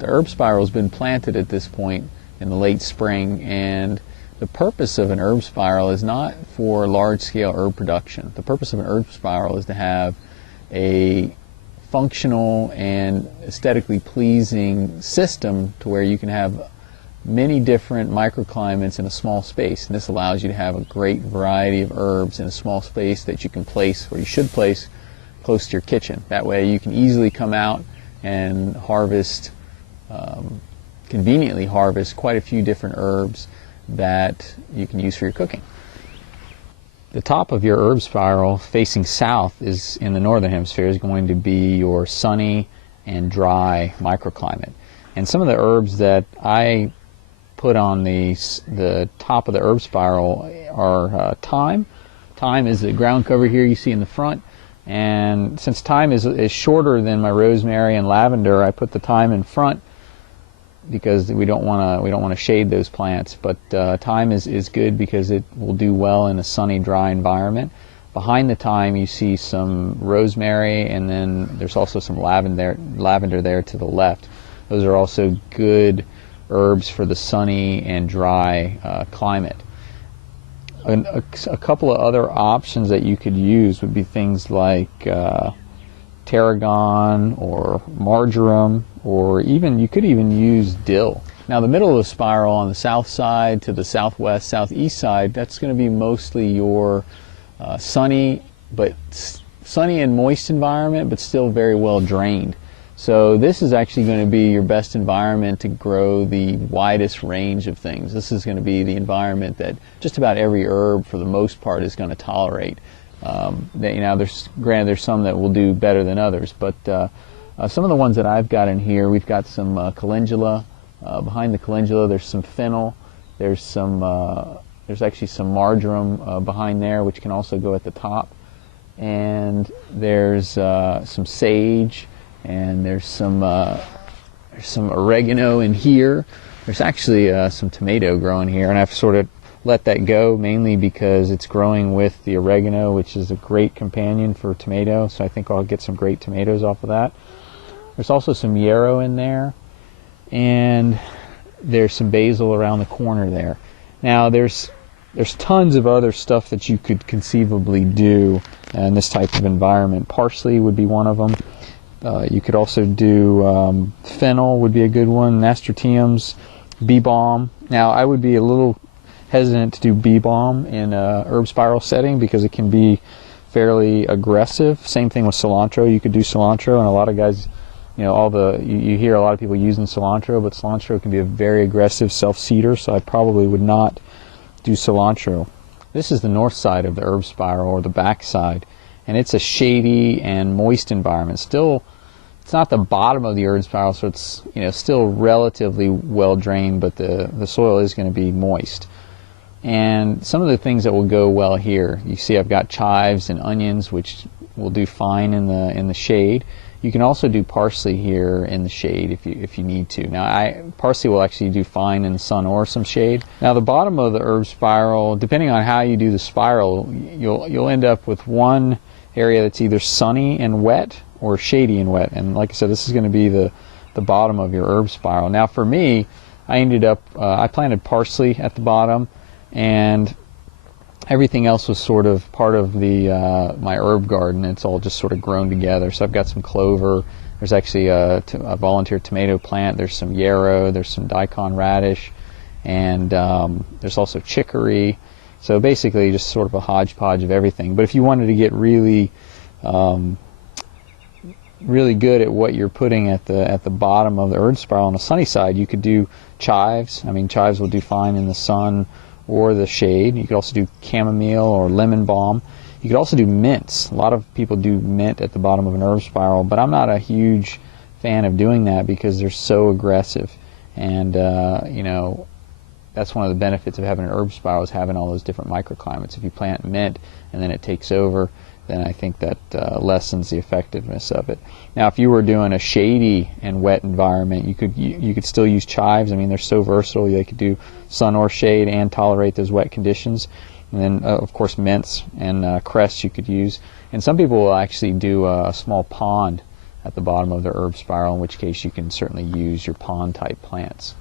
The herb spiral has been planted at this point in the late spring, and the purpose of an herb spiral is not for large-scale herb production. The purpose of an herb spiral is to have a functional and aesthetically pleasing system to where you can have many different microclimates in a small space, and this allows you to have a great variety of herbs in a small space that you can place, or you should place, close to your kitchen. That way you can easily come out and harvest, conveniently harvest quite a few different herbs that you can use for your cooking. The top of your herb spiral facing south is in the northern hemisphere is going to be your sunny and dry microclimate. And some of the herbs that I put on the top of the herb spiral are thyme. Thyme is the ground cover here you see in the front, and since thyme is shorter than my rosemary and lavender, I put the thyme in front because we don't want to shade those plants. But thyme is good because it will do well in a sunny, dry environment. Behind the thyme you see some rosemary, and then there's also some lavender there to the left. Those are also good herbs for the sunny and dry climate. A couple of other options that you could use would be things like tarragon or marjoram, or you could even use dill. Now the middle of the spiral on the south side to the southwest, southeast side, that's going to be mostly your sunny and moist environment, but still very well drained. So this is actually going to be your best environment to grow the widest range of things. This is going to be the environment that just about every herb, for the most part, is going to tolerate. There's some that will do better than others, but some of the ones that I've got in here, we've got some calendula. Behind the calendula, there's some fennel. There's actually some marjoram behind there, which can also go at the top. And there's some sage. And there's some oregano in here. There's actually some tomato growing here, and I've sort of let that go mainly because it's growing with the oregano, which is a great companion for tomato, so I think I'll get some great tomatoes off of that. There's also some yarrow in there, and there's some basil around the corner there. Now there's tons of other stuff that you could conceivably do in this type of environment. Parsley would be one of them. You could also do fennel would be a good one, nasturtiums, bee balm. Now I would be a little hesitant to do bee balm in a herb spiral setting because it can be fairly aggressive. Same thing with cilantro. You could do cilantro, and a lot of guys, you hear a lot of people using cilantro, but cilantro can be a very aggressive self-seeder, so I probably would not do cilantro. This is the north side of the herb spiral, or the back side. And it's a shady and moist environment. Still, it's not the bottom of the herb spiral, so it's still relatively well drained, but the soil is going to be moist. And some of the things that will go well here, you see I've got chives and onions, which will do fine in the shade. You can also do parsley here in the shade if you need to. Now parsley will actually do fine in the sun or some shade. Now the bottom of the herb spiral, depending on how you do the spiral, you'll end up with one area that's either sunny and wet or shady and wet. And like I said, this is going to be the bottom of your herb spiral. Now for me, I ended up I planted parsley at the bottom, and everything else was sort of part of my herb garden. It's all just sort of grown together. So I've got some clover. There's actually a volunteer tomato plant. There's some yarrow. There's some daikon radish, and there's also chicory. So basically just sort of a hodgepodge of everything. But if you wanted to get really good at what you're putting at the bottom of the herb spiral on the sunny side, you could do chives. I mean, chives will do fine in the sun or the shade. You could also do chamomile or lemon balm. You could also do mints. A lot of people do mint at the bottom of an herb spiral, but I'm not a huge fan of doing that because they're so aggressive. And that's one of the benefits of having an herb spiral, is having all those different microclimates. If you plant mint and then it takes over, then I think that lessens the effectiveness of it. Now, if you were doing a shady and wet environment, you could still use chives. I mean, they're so versatile. They could do sun or shade and tolerate those wet conditions. And then, of course, mints and cress you could use. And some people will actually do a small pond at the bottom of the herb spiral, in which case you can certainly use your pond type plants.